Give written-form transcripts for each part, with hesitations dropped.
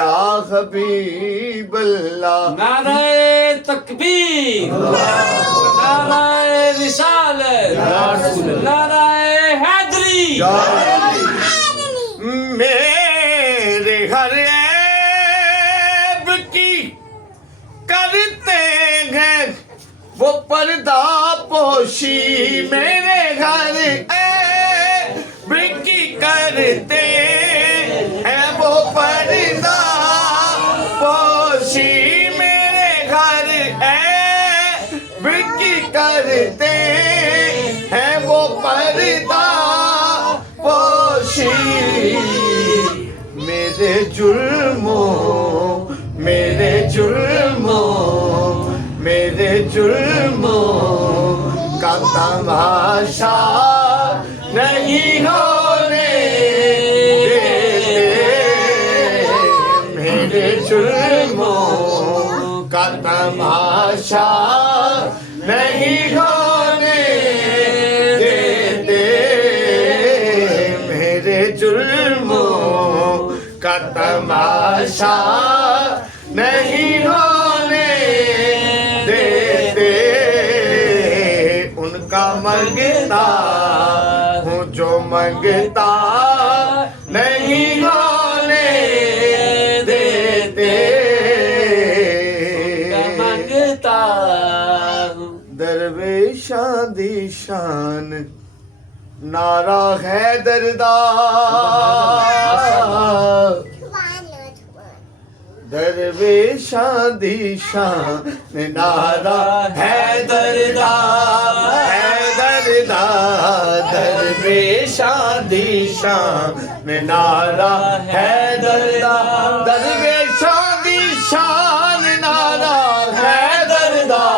या हबीब अल्लाह। नाराए तकबीर, नाराए रिसालत, नाराए हैदरी। मेरे हर ऐब की करते हैं वो पर्दा पोशी, मेरे घर ऐब की करते हैं वो पर्दा पोशी, मेरे घर ऐब की करते हैं वो पर्दा पोशी। मेरे जुल्मों मेरे जुल्मों का तमाशा नहीं होने देते, मेरे जुल्मों का तमाशा नहीं होने देते, मेरे जुल्मों का तमाशा नहीं होने देते। उनका मंगता हूँ जो मंगता नहीं होने देते, मंगता हूँ। दरवेशां दी शान नारा है दरदार, दरवेशां दी शान नारा है दरदार, है दरदार, दरवेशां दी शान नारा है दरदार, दरवेशां दी शान नारा है दरदार,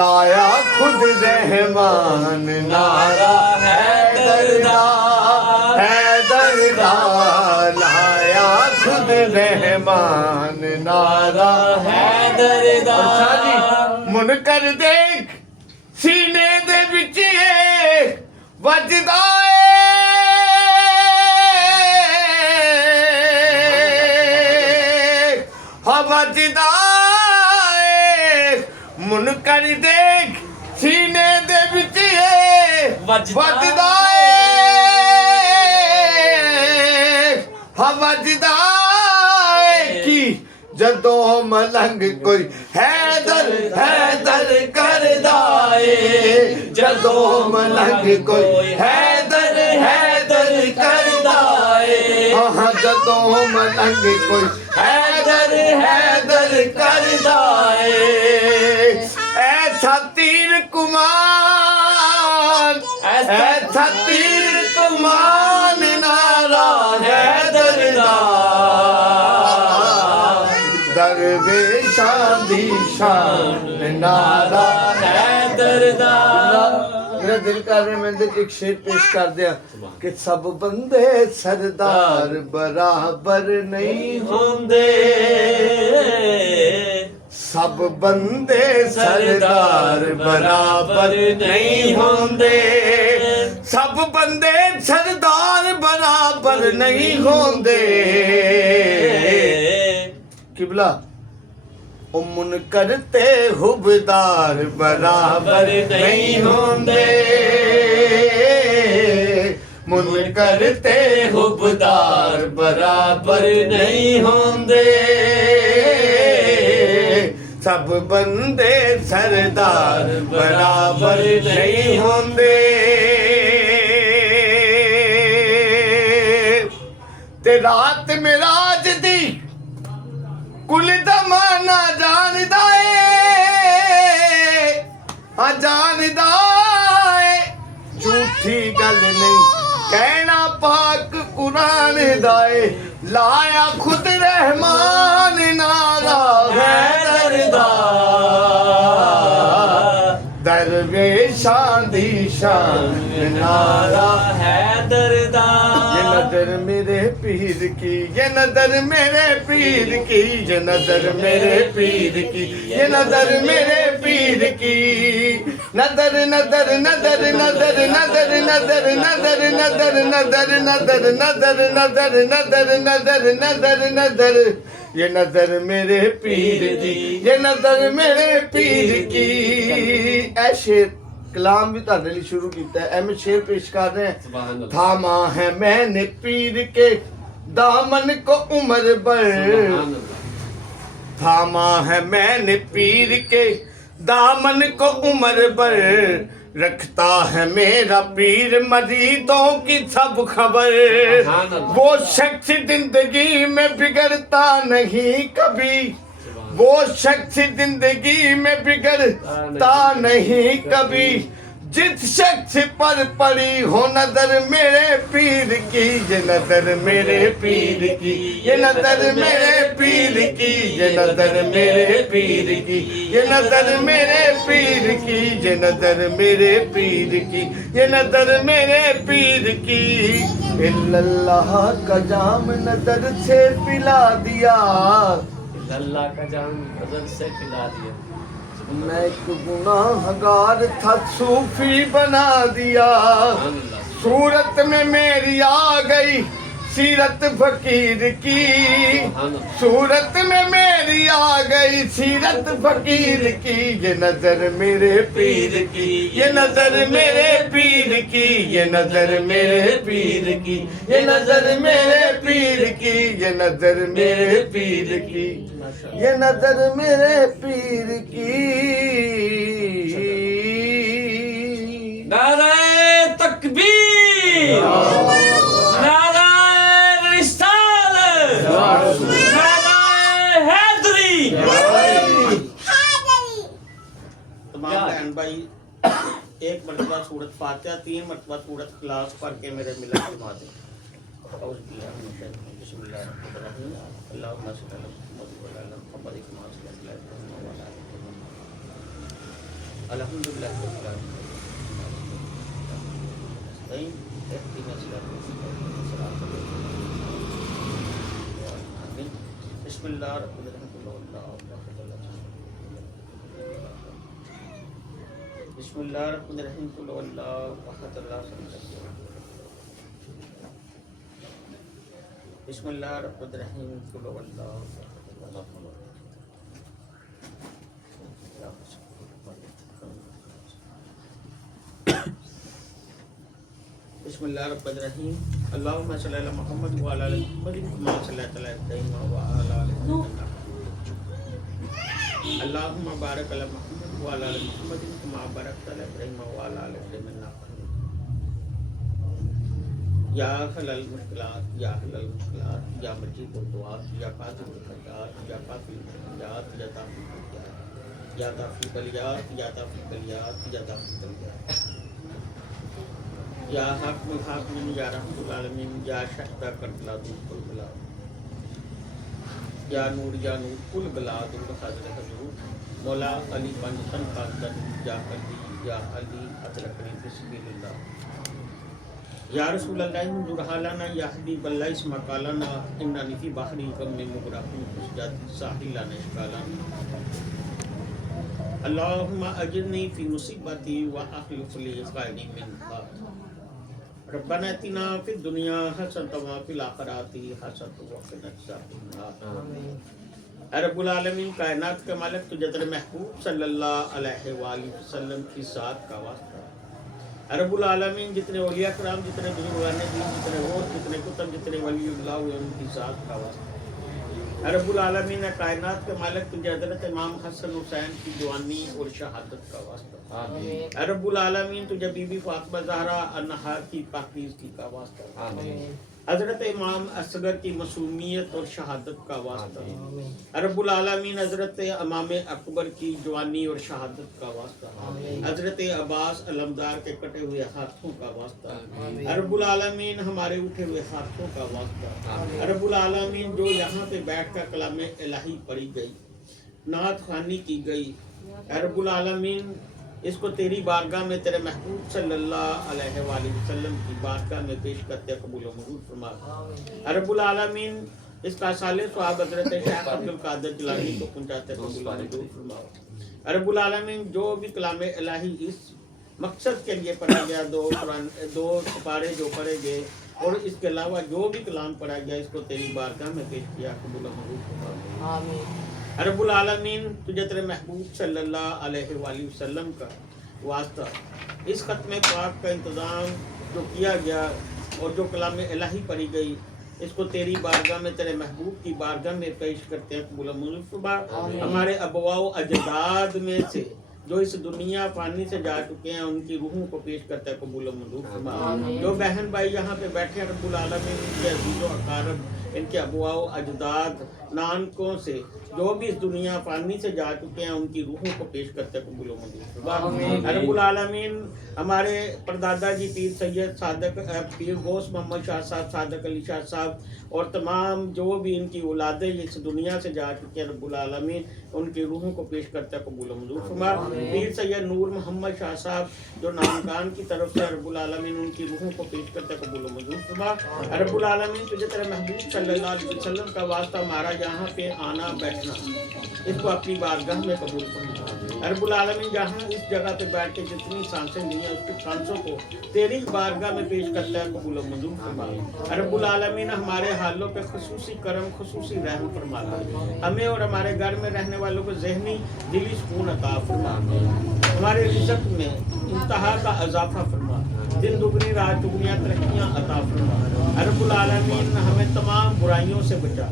लाया खुद रहमान नारा है दरदार, है दरदार, लाया खुद रहमान नारा है दरदार। मुनकर देख सीने दे विच वजदा वजदा मुनकर देख सीने दे विच वजदा वजदा की जदों मलंग कोई हैदर हैदर करदा ए, जदों मलंग कोई हैदर हैदर करदा ए, हाँ जदों मलंग कोई हैदर हैदर करदा ए, ऐसा तीर कुमान ऐसा तीर कुमान नारा हैदर दा, दरवेशां दी शान नारा हैदर दा। मेरा दिल कर रहा मैं एक शेर पेश कर दिया कि सब बंदे सरदार बराबर नहीं होंदे, सब बंदे सरदार बराबर नहीं होंदे, सब बंदे सरदार बराबर नहीं होंदे। किबला उमन करते हुबदार बराबर नहीं होंदे, मुन करते हुबदार बराबर नहीं होंदे, सब बंदे सरदार बराबर नहीं होंदे। ते रात मेराज दी कुल दमाना जानदा ए, हाँ जानदा ए, झूठी गल नहीं कहना पाक कुरान दा ए, लाया खुद रहमान नारा हैदर दा, दरवेशां दी शान नारा हैदर दा। नजर मेरे पीर की, ये नजर मेरे पीर की, ये नजर मेरे पीर की, ये नजर मेरे पीर की। नजर नजर नजर नजर नजर नजर नजर नजर नजर नजर नजर नजर नजर नजर नजर नजर, ये नजर मेरे पीर की, ये नजर मेरे पीर की। ऐ शेर कलाम भी तुहाडे लिए शुरू कीता है, मैं शेर पेश कर रहे हैं। सुभान अल्लाह थामा है मैंने पीर के दामन को उम्र भर, सुभान अल्लाह थामा है मैंने पीर के दामन को उम्र भर, रखता है मेरा पीर मरीदों की सब खबर। सुभान अल्लाह। वो शख्स जिंदगी में बिगड़ता नहीं कभी, वो शख्स जिंदगी में बिगड़ता नहीं कभी, जिस शख्स पर पड़ी हो नजर मेरे पीर की, ये नजर मेरे पीर की, ये नजर मेरे पीर की, ये नजर मेरे पीर की, ये नजर मेरे पीर की, ये नजर मेरे पीर की, ये नजर मेरे पीर की। इल्लल्लाह का जाम नजर से पिला दिया, अल्लाह का जाम नजर से पिला दिया। मैं एक गुनाहगार था सूफी बना दिया, सुभान अल्लाह सूरत में मेरी आ गई सीरत फकीर की, सूरत में मेरी आ गई सीरत फकीर की, ये नजर मेरे पीर की, ये नजर मेरे पीर की, ये नजर मेरे पीर की, ये नजर मेरे पीर की, ये नजर मेरे पीर की, ये नजर मेरे पीर की। नाराए तकबीर, नाराए रिसालत, नाराए हैदरी। तमाम बहन भाई एक मरतबा सूरत फातिहा, 3 मरतबा सूरत इखलास पढ़ के मेरे मिलत जमा दें। बिस्मिल्लाहिर्रहमानिर्रहीम। अल्लाहुम्मा सल्ली अला मुहम्मद व अला मुहम्मद कमा सल्लैता अला इब्राहीम व अला आलि इब्राहीम। अल्हम्दुलिल्लाहि रब्बिल आलमीन। इहदिना सिरातल मुस्तक़ीम सिरातल लज़ीना आमीन। बिस्मिल्लाहिर्रहमानिर्रहीम। कुल हुवल्लाहु अहद अल्लाहु समद। बिस्मिल्लाहिर्रहमानिर्रहीम। कुल हुवल्लाहु अहद अल्लाहु समद। बिस्मिल्लाहिर्रहमानिर्रहीम। अल्लाहुम्मा सल्ली अला मुहम्मद व अला आलि मुहम्मद कमा सल्लैता अला इब्राहीम व अला आलि इब्राहीम। अल्लाहुम्मा बारिक अला मुहम्मद व अला आलि मुहम्मद कमा बारकता अला इब्राहीम व अला आलि इब्राहीम इन्नका हमीदुम मजीद। या हलल मुश्किलात, या हलल मुश्किलात, या मजीबुद दुआत, या कादिरुल हजात, या काफिल हजात, या दाफिल हजात, या दाफिल बलियात, या दाफिल बलियात, या दाफिल बलियात। या हाकिमुल हाकिमीन, या रहमतुल आलमीन, या शहदा करबला कुल बला, या नूर कुल बला दुल हज़रत हजूर मौला अली पंजतन कांदन, या अली अतरकनी बिस्मिल्लाह। या रसूल अल्लाह मुंजुर हालाना, या हबीब अल्लाह इस्मा कालाना, इन्ना निफी बहरी कम में मुगरक़िन खुशजाती साहिलाना इश्कालाना। अल्लाहुम्मा अजिरनी फी मुसीबती व अखलिफ ली खैरी मिनहा। रब्बना अतिना फिद दुनिया हसनतन व फिल आखिरति हसनतन व क़िना अज़ाबन नार। ऐ रब्बुल आलमीन, कायनात के मालिक, तुझे तेरे महबूब सल्लल्लाहु अलैहि वसल्लम की ज़ात का वास्ता। ऐ रब्बुल आलमीन, जितने औलिया कराम, जितने बुजुर्गान दीन, जितने गौस, जितने कुतुब, जितने वलीउल्लाह उनकी ज़ात का वास्ता। ऐ रब्बुल आलमीन, कायनात के मालिक, तुझे हज़रत इमाम हसन हुसैन की जवानी और शहादत का वास्ता। आमीन ऐ रब्बुल आलमीन, तुझे बीबी फातिमा ज़हरा अन्हा की पाकीज़गी का वास्ता। आमीन हज़रत इमाम असगर की मासूमियत और शहादत का वास्ता। ऐ रब्बुल आलमीन, हज़रत इमाम अकबर की जवानी और शहादत का वास्ता। हज़रत अब्बास अलमदार के कटे हुए हाथों का वास्ता। ऐ रब्बुल आलमीन, हमारे उठे हुए हाथों का वास्ता। ऐ रब्बुल आलमीन, जो यहाँ पे बैठ कर कलाम इलाही पढ़ी गई, नात ख़्वानी की गई, ऐ रब्बुल आलमीन, اس کو تیری بارگاہ میں تیرے محبوب صلی اللہ علیہ وآلہ وسلم کی بارگاہ میں پیش کرتے قبول و منظور فرما رب العالمین اس کا سالے صحاب حضرت شیخ عبدالقادر جیلانی کو پہنچاتے قبول و منظور فرما رب العالمین جو بھی کلام الہی اس مقصد کے لیے پڑھا گیا دو سپارے جو پڑھے گئے اور اس کے علاوہ جو بھی کلام پڑھا گیا اس کو تیری بارگاہ میں پیش کیا قبول و منظور فرما آمین رب العالمین تجھے تیرے محبوب صلی اللہ علیہ وآلہ وسلم کا واسطہ اس ختم پاک کا انتظام جو کیا گیا اور جو کلام الہی پڑھی گئی اس کو تیری بارگاہ میں تیرے محبوب کی بارگاہ میں پیش کرتے ہیں قبول و منظور فرما ہمارے ابواء و اجداد میں سے جو اس دنیا فانی سے جا چکے ہیں ان کی روحوں کو پیش کرتا ہے قبول و منظور فرما جو بہن بھائی یہاں پہ بیٹھے ہیں رب العالمین ان کے عزیز و اقارب ان کے ابواء و اجداد نانکوں سے جو بھی اس دنیا فانی سے جا چکے ہیں ان کی روحوں کو پیش کرتے ہیں قبول و منظور فرما رب العالمین ہمارے پردادا جی پیر سید صادق پیر غوث محمد شاہ صاحب صادق علی شاہ صاحب اور تمام جو بھی ان کی اولادیں اس دنیا سے جا چکے ہیں رب العالمین ان کی روحوں کو پیش کرتا ہے قبول و منظور فرما پیر سید نور محمد شاہ صاحب جو نامکان کی طرف سے رب العالمین ان کی روحوں کو پیش کرتا ہے قبول و منظور فرما رب العالمین تجھے تیرے محبوب صلی اللہ علیہ وسلم کا واسطہ ہمارا یہاں پہ آنا بیٹھنا اس کو اپنی بارگاہ میں قبول فرما رب العالمین جہاں اس جگہ پہ بیٹھ کے جتنی سانسیں لی ہیں اس کی سانسوں کو تیری بارگاہ میں پیش کرتا ہے قبول و منظور فرما رب العالمین ہمارے حالوں پہ خصوصی کرم خصوصی رحم فرما ہمیں اور ہمارے گھر میں رہنے والوں کو ذہنی دلی سکون عطا فرما ہمارے رزق میں انتہا کا اضافہ فرما دن دگنی رات دگنیاں ترقیاں عطا فرما رب العالمین ہمیں تمام برائیوں سے بچا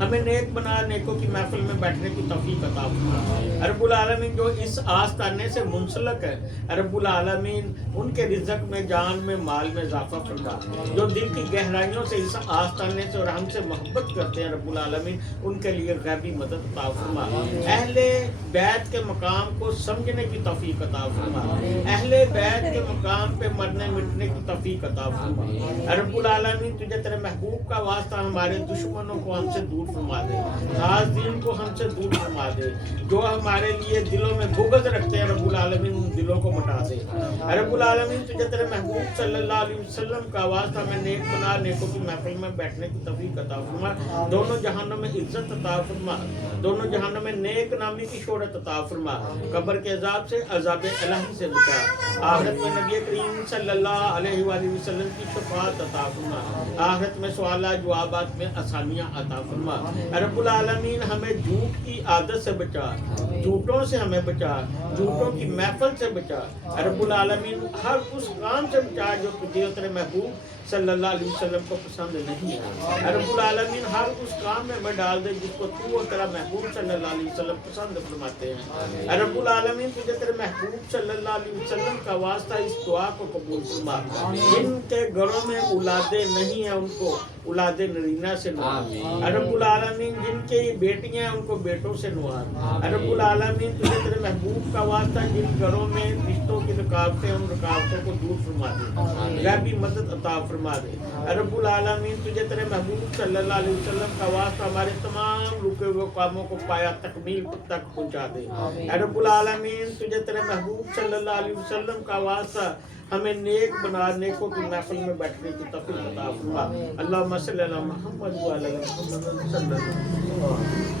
ہمیں نیک بنا نیکوں کی محفل میں بیٹھنے کی توفیق عطا فرما رب العالمین جو اس آستانے سے منسلک ہے رب العالمین ان کے رزق میں جان میں مال میں اضافہ فرما جو دل کی گہرائیوں سے اس آستانے سے اور ہم سے محبت کرتے ہیں رب العالمین ان کے لیے غیبی مدد عطا فرما اہل بیت کے مقام کو سمجھنے کی توفیق عطا فرما اہل بیت کے مقام پہ مرنے مٹنے کی توفیق عطا فرما رب العالمین تجھے تیرے محبوب کا واسطہ ہمارے دشمنوں کو ہم سے دور فرما دے ناظرین کو ہم سے دور فرما دے جو ہمارے لیے دلوں میں بغض رکھتے ہیں رب العالمین ان دلوں کو مٹا دے رب العالمین تجھے تیرے محبوب صلی اللہ علیہ وسلم کا واسطہ ہمیں نیک بنا نیکوں کی محفل میں بیٹھنے کی توفیق عطا فرما دونوں جہانوں میں عزت عطا فرما دونوں جہانوں میں نیک نامی کی شہرت عطا فرما قبر کے عذاب سے عذاب الہی سے بچا آخرت میں نبی کریم صلی اللہ علیہ وآلہ وسلم کی شفاعت عطا فرما آخرت میں سوالات جوابات میں آسانیاں عطا فرما رب العالمین ہمیں جھوٹ کی عادت سے بچا جھوٹوں سے ہمیں بچا جھوٹوں کی محفل سے بچا رب العالمین ہر اس کام سے بچا جو تجھے تیرے محبوب صلی اللہ علیہ وسلم کو پسند نہیں ہے رب العالمین ہر اس کام میں ڈال دے جس کو تو اور تیرا محبوب صلی اللہ علیہ وسلم پسند فرماتے ہیں رب العالمین تجھے تیرے محبوب صلی اللہ علیہ وسلم کا واسطہ اس دعا کو قبول فرما جن کے گھروں میں اولادیں نہیں ہیں ان کو اولاد نرینہ سے نواز رب العالمین جن کی بیٹیاں ہیں ان کو بیٹوں سے نواز رب العالمین تجھے تیرے محبوب کا واسطہ جن گھروں میں رشتوں کی رکاوٹیں ان رکاوٹوں کو دور فرما دے غیبی مدد عطا فرما دے رب العالمین تجھے تیرے محبوب صلی اللہ علیہ وسلم کا واسطہ ہمارے تمام رکے ہوئے کاموں کو پایا تکمیل تک پہنچا دے رب العالمین تجھے تیرے محبوب صلی اللہ علیہ وسلم کا واسطہ ہمیں نیک بنا نیکوں کی محفل میں بیٹھنے کی توفیق عطا فرما اللہم صلی علی محمد و علی محمد صلی اللہ علیہ وسلم